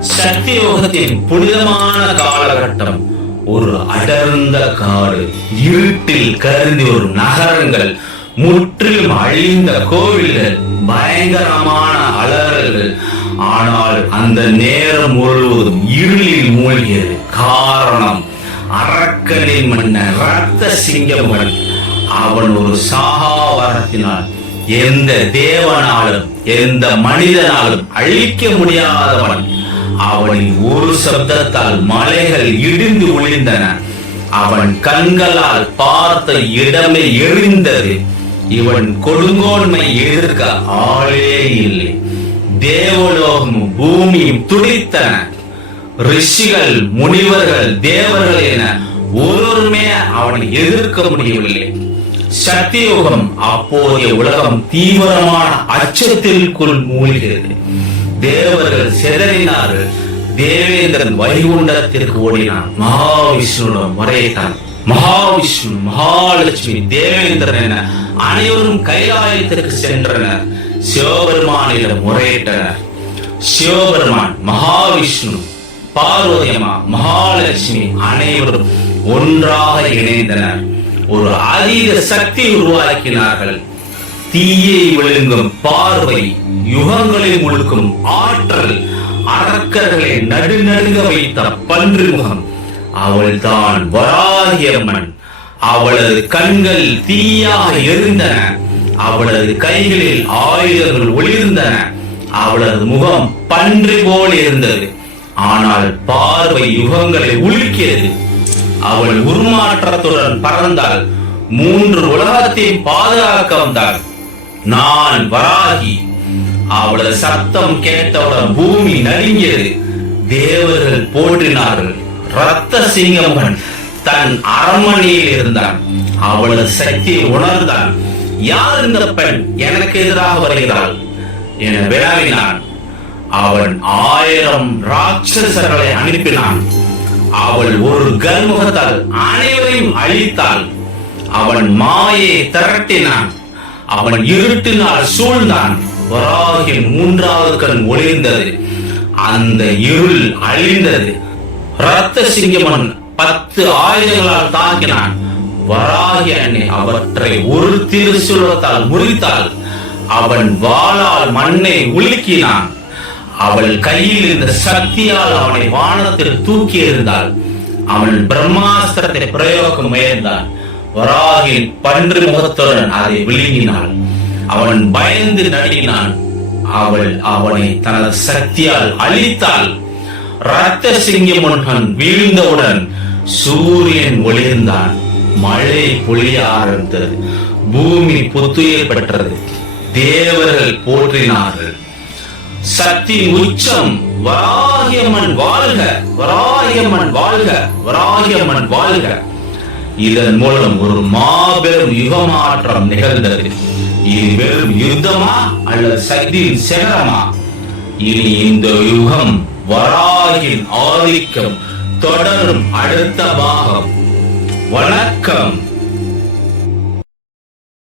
சத்தியோகத்தின் புனிதமான காலகட்டம். ஒரு அடர்ந்த காடு இருட்டில் கருதி ஒரு நகரங்கள் முற்றிலும் அழிந்த கோவில்கள் பயங்கரமான அலறல்கள். ஆனால் அந்த நேரம் முழுவதும் இருளில் மூழ்கியது. காரணம் அரக்கனின் மன்னன் ரத்த சிங்கமன். அவன் ஒரு சாகாவரத்தினால் எந்த தேவனாலும் எந்த மனிதனாலும் அழிக்க முடியாதவன். அவனின் ஒரு சப்தத்தால் மலைகள் இடிந்து ஒளிந்தன அவன் கண்களால் பார்த்த இடமே எரிந்தது. இவன் கொடுங்கோன்மை எதிர்க்க ஆளே இல்லை. தேவலோகமும் பூமியும் துடித்தன. ரிஷிகள் முனிவர்கள் தேவர்கள் என ஒருவருமே அவனை எதிர்க்க முடியவில்லை. சக்தியோகம் அப்போதைய உலகம் தீவிரமான அச்சத்திற்குள் மூழ்கிறது. தேவர்கள் சிதறினார்கள். தேவேந்திரன் வைகுண்டத்திற்கு ஓடினான். மகாவிஷ்ணுவிடம் முறையிட்டான் மகாவிஷ்ணு மகாலட்சுமி தேவேந்திரன் என அனைவரும் கைலாயத்திற்கு சென்றனர். சிவபெருமானிடம் முறையிட்டனர். சிவபெருமான் மகாவிஷ்ணு பார்வதியம்மா மகாலட்சுமி அனைவரும் ஒன்றாக இணைந்தனர். ஒரு அதீத சக்தி உருவாக்கினார்கள். தீயை விழுங்கும் பார்வை யுகங்களை முழுக்கும் ஆற்றல் அரக்கர்களை நடுநடுங்க வைத்த பன்றிமுகம். அவள் தான் வராகியம்மன் அவளது கண்கள் தீயாக எரிந்தன. அவளது கைகளில் ஆயுதங்கள் ஒளிர்ந்தன. அவளது முகம் பன்றி போல் இருந்தது. ஆனால் பார்வை யுகங்களை உலுக்கியது. அவள் உருமாற்றத்துடன் பறந்தாள். மூன்று உலகத்தையும் பாதுகாக்க வந்தாள். நான் வராகி. அவளது சத்தம் கேட்டவுடன் பூமி நடுங்கியது. தேவர்கள் போற்றினார்கள். ரத்த சிங்கமன் தன் அரண்மனையில் இருந்தான். அவளது சக்தியை உணர்ந்தான். யார் இந்த பெண்? எனக்கு எதிராக வருகிறாள். என வினாவினான். அவன் ஆயிரம் ராட்சசர்களை அனுப்பினான். அவள் ஒரு கர்முகத்தால் அனைவரையும் அழித்தாள். அவன் மாயை திரட்டினான். அவன் இருட்டினால் சூழ்ந்தான். வராகின் மூன்றாவது கண் ஒளிர்ந்தது. அந்த இருள் அழிந்தது. ரத்த சிங்கமன் பத்து ஆயுதங்களால் தாக்கினான் வராகி அன்னை அவற்றை ஒரு திருசுலத்தால் முறித்தாள். அவன் வாளால் மண்ணை உலுக்கினான். அவள் கையில் இருந்த சக்தியால் அவனை வானத்தில் தூக்கி இருந்தாள் அவன் பிரம்மாஸ்திரத்தை பிரயோகம் முயன்றான். வராகில் பன்று முகத்துடன் அதை விழுங்கினாள். அவன் பயந்து நடுங்கினான். அவள் அவனை தனது சக்தியால் அழித்தாள். ரத்த சிங்கமுன் வீழ்ந்தவுடன் சூரியன் ஒளிர்ந்தான். மழை பொழிய ஆரம்பித்தது. பூமி புத்துயிர் பெற்றது. தேவர்கள் போற்றினார்கள். சக்தி உச்சம். வராகியம்மன் வாழ்க. வராகியம்மன் வாழ்க. வராகியம்மன் வாழ்க. இதன் மூலம் ஒரு மாபெரும் யுகமாற்றம் நிகழ்ந்தது. இது வெறும் யுத்தமா அல்லது சக்தியின் சேரமா இனி இந்த யுகம் வராகின் ஆதிக்கம் தொடரும் அடுத்த பாகம். வணக்கம்.